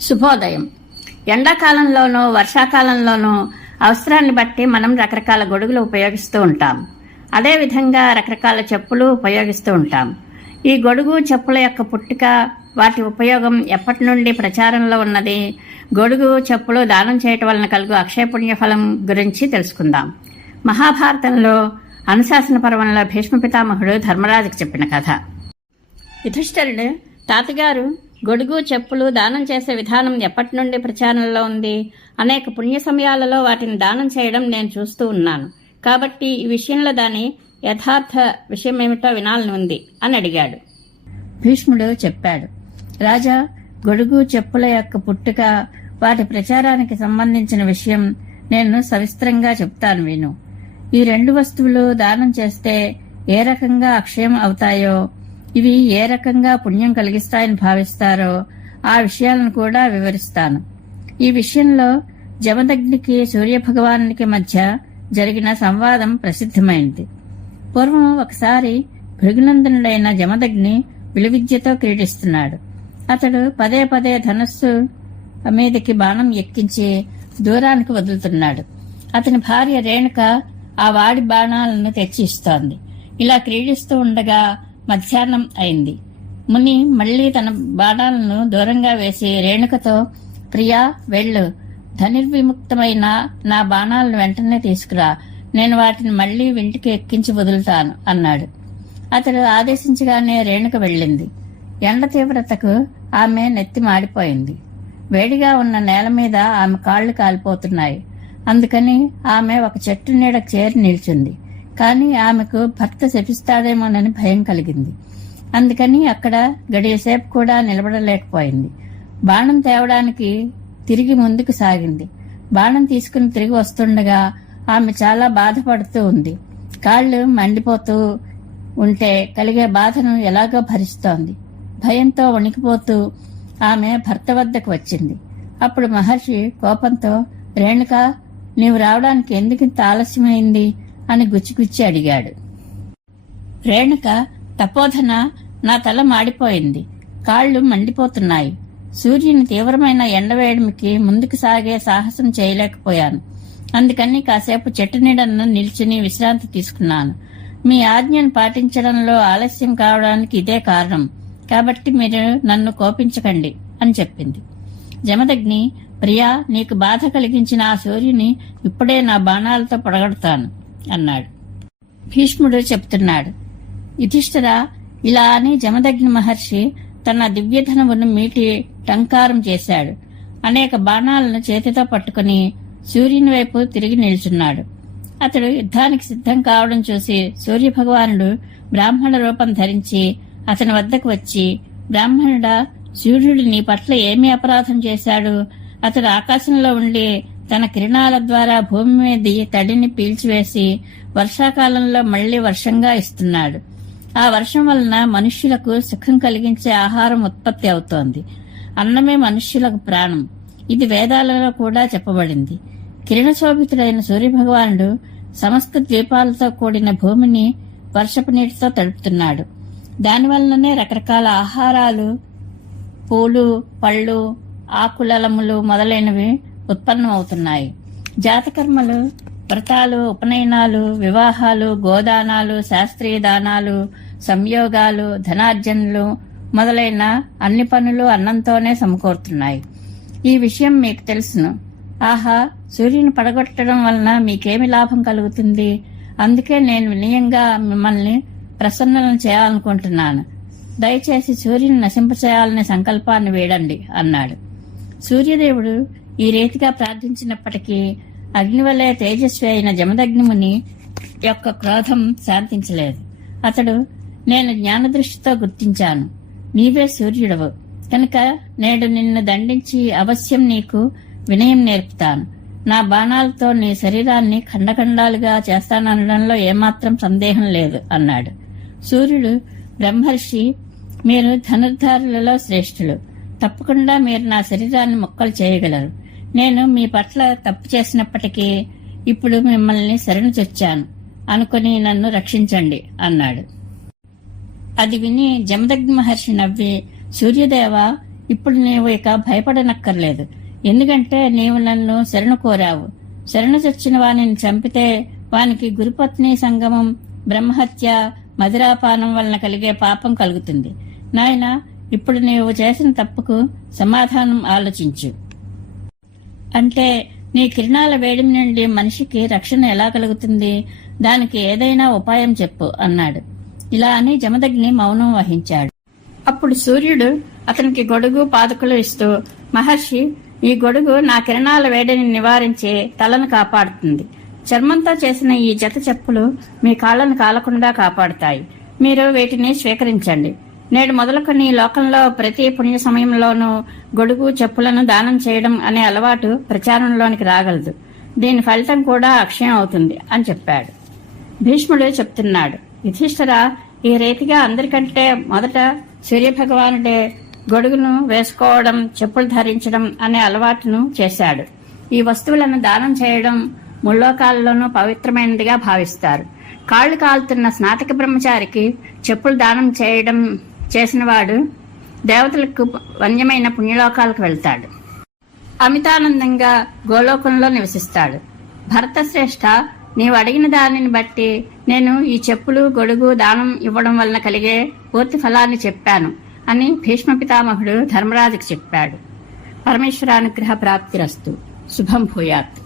శుభోదయం. ఎండాకాలంలోనూ వర్షాకాలంలోనూ అవసరాన్ని బట్టి మనం రకరకాల గొడుగులు ఉపయోగిస్తూ ఉంటాం. అదేవిధంగా రకరకాల చెప్పులు ఉపయోగిస్తూ ఉంటాం. ఈ గొడుగు చెప్పుల యొక్క పుట్టుక వాటి ఉపయోగం ఎప్పటి నుండి ప్రచారంలో ఉన్నది? గొడుగు చెప్పులు దానం చేయటం వలన కలుగు అక్షయపుణ్య ఫలం గురించి తెలుసుకుందాం. మహాభారతంలో అనుశాసన పర్వంలో భీష్మ పితామహుడు ధర్మరాజుకు చెప్పిన కథ. యుధిష్ఠరుడు తాతగారు గొడుగు చెప్పులు దానం చేసే విధానం ఎప్పటి నుండి ప్రచారంలో ఉంది? అనేక పుణ్య సమయాలలో వాటిని దానం చేయడం నేను చూస్తూ ఉన్నాను. కాబట్టి ఈ విషయంలో దాని యథార్థ విషయం ఏమిటో వినాలని ఉంది అని అడిగాడు. భీష్ముడు చెప్పాడు రాజా గొడుగు చెప్పుల యొక్క పుట్టుక వాటి ప్రచారానికి సంబంధించిన విషయం నేను సవిస్తరంగా చెప్తాను విను ఈ రెండు వస్తువులు దానం చేస్తే ఏ రకంగా అక్షయం అవుతాయో ఇవి ఏ రకంగా పుణ్యం కలిగిస్తాయని భావిస్తారో ఆ విషయాలను కూడా వివరిస్తాను. ఈ విషయంలో జమదగ్నికి సూర్యభగవానునికి మధ్య జరిగిన సంవాదం ప్రసిద్ధమైంది పూర్వం ఒకసారి భృగునందనుడైన జమదగ్ని విలువిద్యతో క్రీడిస్తున్నాడు. అతడు పదే పదే ధనస్సు మీదకి బాణం ఎక్కించి దూరానికి వదులుతున్నాడు. అతని భార్య రేణుక ఆ వాడి బాణాలను తెచ్చి ఇస్తోంది. ఇలా క్రీడిస్తూ ఉండగా మధ్యాహ్నం అయింది. ముని మళ్ళీ తన బాణాలను దూరంగా వేసి రేణుకతో ప్రియా వెళ్ళు. ధనుర్విముక్తమైన నా బాణాలను వెంటనే తీసుకురా. నేను వాటిని మళ్ళీ వింటికి ఎక్కించి వదులుతాను అన్నాడు. అతడు ఆదేశించగానే రేణుక వెళ్ళింది. ఎండ తీవ్రతకు ఆమె నెత్తి మాడిపోయింది. వేడిగా ఉన్న నేల మీద ఆమె కాళ్ళు కాలిపోతున్నాయి. అందుకని ఆమె ఒక చెట్టు నీడకు చేరి నిల్చుంది. కానీ ఆమెకు భర్త శపిస్తాడేమోనని భయం కలిగింది. అందుకని అక్కడ గడియసేపు కూడా నిలబడలేకపోయింది. బాణం తేవడానికి తిరిగి ముందుకు సాగింది. బాణం తీసుకుని తిరిగి వస్తుండగా ఆమె చాలా బాధపడుతూ ఉంది. కాళ్ళు మండిపోతూ ఉంటే కలిగే బాధను ఎలాగో భరిస్తోంది. భయంతో వణికిపోతూ ఆమె భర్త వద్దకు వచ్చింది. అప్పుడు మహర్షి కోపంతో రేణుక నీవు రావడానికి ఎందుకు ఇంత ఆలస్యమైంది? అని గుచ్చిగుచ్చి అడిగాడు. రేణుక తపోధన నా తల మాడిపోయింది. కాళ్ళు మండిపోతున్నాయి. సూర్యుని తీవ్రమైన ఎండవేయడమికి ముందుకు సాగే సాహసం చేయలేకపోయాను. అందుకని కాసేపు చెట్టు నీడను నిల్చుని విశ్రాంతి తీసుకున్నాను. మీ ఆజ్ఞను పాటించడంలో ఆలస్యం కావడానికి ఇదే కారణం. కాబట్టి మీరు నన్ను కోపించకండి అని చెప్పింది. జమదగ్ని ప్రియా నీకు బాధ కలిగించిన ఆ సూర్యుని ఇప్పుడే నా బాణాలతో పొడగడతాను. అన్నాడు. భీష్ముడు చెప్తున్నాడు యుధిష్ఠిర ఇలా అని జమదగ్ని మహర్షి తన దివ్యధనమును మీటి టంకారం చేశాడు. అనేక బాణాలను చేతితో పట్టుకుని సూర్యుని వైపు తిరిగి నిల్చున్నాడు. అతడు యుద్ధానికి సిద్ధం కావడం చూసి సూర్యభగవానుడు బ్రాహ్మణ రూపం ధరించి అతని వద్దకు వచ్చి బ్రాహ్మణుడా సూర్యుడు నీ పట్ల ఏమి అపరాధం చేశాడు? అతడు ఆకాశంలో ఉండి తన కిరణాల ద్వారా భూమి మీద తడిని పీల్చివేసి వర్షాకాలంలో మళ్ళీ వర్షంగా ఇస్తున్నాడు. ఆ వర్షం వలన మనుష్యులకు సుఖం కలిగించే ఆహారం ఉత్పత్తి అవుతోంది. అన్నమే మనుష్యులకు ప్రాణం. ఇది వేదాలలో కూడా చెప్పబడింది. కిరణశోభితుడైన సూర్యభగవానుడు సమస్త ద్వీపాలతో కూడిన భూమిని వర్షపు నీటితో తడుపుతున్నాడు. దానివల్లనే రకరకాల ఆహారాలు పూలు పళ్ళు ఆకులలములు మొదలైనవి ఉత్పన్నమవుతున్నాయి. జాతకర్మలు వ్రతాలు ఉపనయనాలు వివాహాలు గోదానాలు శాస్త్రీయ దానాలు సంయోగాలు ధనార్జనలు మొదలైన అన్ని పనులు అన్నంతోనే సమకూరుతున్నాయి. ఈ విషయం మీకు తెలుసును. ఆహా సూర్యుని పడగొట్టడం వలన మీకేమి లాభం కలుగుతుంది? అందుకే నేను వినయంగా మిమ్మల్ని ప్రసన్నలను చేయాలనుకుంటున్నాను. దయచేసి సూర్యుని నశింపచేయాలనే సంకల్పాన్ని వేడండి అన్నాడు. సూర్యదేవుడు ఈ రీతిగా ప్రార్థించినప్పటికీ అగ్నివలే తేజస్వి అయిన జమదగ్నిముని యొక్క క్రోధం శాంతించలేదు. అతడు నేను జ్ఞానదృష్టితో గుర్తించాను. నీవే సూర్యుడవు. కనుక నేడు నిన్ను దండించి అవశ్యం నీకు వినయం నేర్పుతాను. నా బాణాలతో నీ శరీరాన్ని ఖండఖండాలుగా చేస్తాననడంలో ఏమాత్రం సందేహం లేదు అన్నాడు. సూర్యుడు బ్రహ్మర్షి మీరు ధనుర్ధారులలో శ్రేష్ఠులు. తప్పకుండా మీరు నా శరీరాన్ని మొక్కలు చేయగలరు. నేను మీ పట్ల తప్పు చేసినప్పటికీ ఇప్పుడు మిమ్మల్ని శరణు చొచ్చాను అనుకుని నన్ను రక్షించండి అన్నాడు. అది విని జమదగ్ని మహర్షి నవ్వి సూర్యదేవ ఇప్పుడు నీవు ఇక భయపడనక్కర్లేదు. ఎందుకంటే నీవు నన్ను శరణు కోరావు. శరణు చచ్చిన వానిని చంపితే వానికి గురుపత్ని సంగమం బ్రహ్మహత్య మదిరాపానం వలన కలిగే పాపం కలుగుతుంది. నాయన ఇప్పుడు నీవు చేసిన తప్పుకు సమాధానం ఆలోచించు. అంటే నీ కిరణాల వేడి నుండి మనిషికి రక్షణ ఎలా కలుగుతుంది? దానికి ఏదైనా ఉపాయం చెప్పు అన్నాడు. ఇలా అని జమదగ్ని మౌనం వహించాడు. అప్పుడు సూర్యుడు అతనికి గొడుగు పాదుకలు ఇస్తూ మహర్షి ఈ గొడుగు నా కిరణాల వేడిని నివారించి తలను కాపాడుతుంది. చర్మంతో చేసిన ఈ జత చెప్పులు మీ కాళ్ళను కాలకుండా కాపాడుతాయి. మీరు వీటిని స్వీకరించండి. నేడు మొదలుకొని లోకంలో ప్రతి పుణ్య సమయంలోనూ గొడుగు చెప్పులను దానం చేయడం అనే అలవాటు ప్రచారంలోనికి రాగలదు. దీని ఫలితం కూడా అక్షయం అవుతుంది అని చెప్పాడు. భీష్ముడు చెప్తున్నాడు యుధిష్ఠిర ఈ రీతిగా అందరికంటే మొదట సూర్యభగవానుడే గొడుగును వేసుకోవడం చెప్పులు ధరించడం అనే అలవాటును చేశాడు. ఈ వస్తువులను దానం చేయడం ముల్లోకాల్లోనూ పవిత్రమైనదిగా భావిస్తారు. కాళ్ళు కాలుతున్న స్నాతక బ్రహ్మచారికి చెప్పులు దానం చేయడం చేసినవాడు దేవతలకు వన్యమైన పుణ్యలోకాలకు వెళ్తాడు. అమితానందంగా గోలోకంలో నివసిస్తాడు. భరతశ్రేష్ఠ నీవు అడిగిన దానిని బట్టి నేను ఈ చెప్పులు గొడుగు దానం ఇవ్వడం వలన కలిగే పూర్తి ఫలాన్ని చెప్పాను అని భీష్మ పితామహుడు ధర్మరాజుకు చెప్పాడు. పరమేశ్వరానుగ్రహ ప్రాప్తిరస్తు శుభం భూయాత్.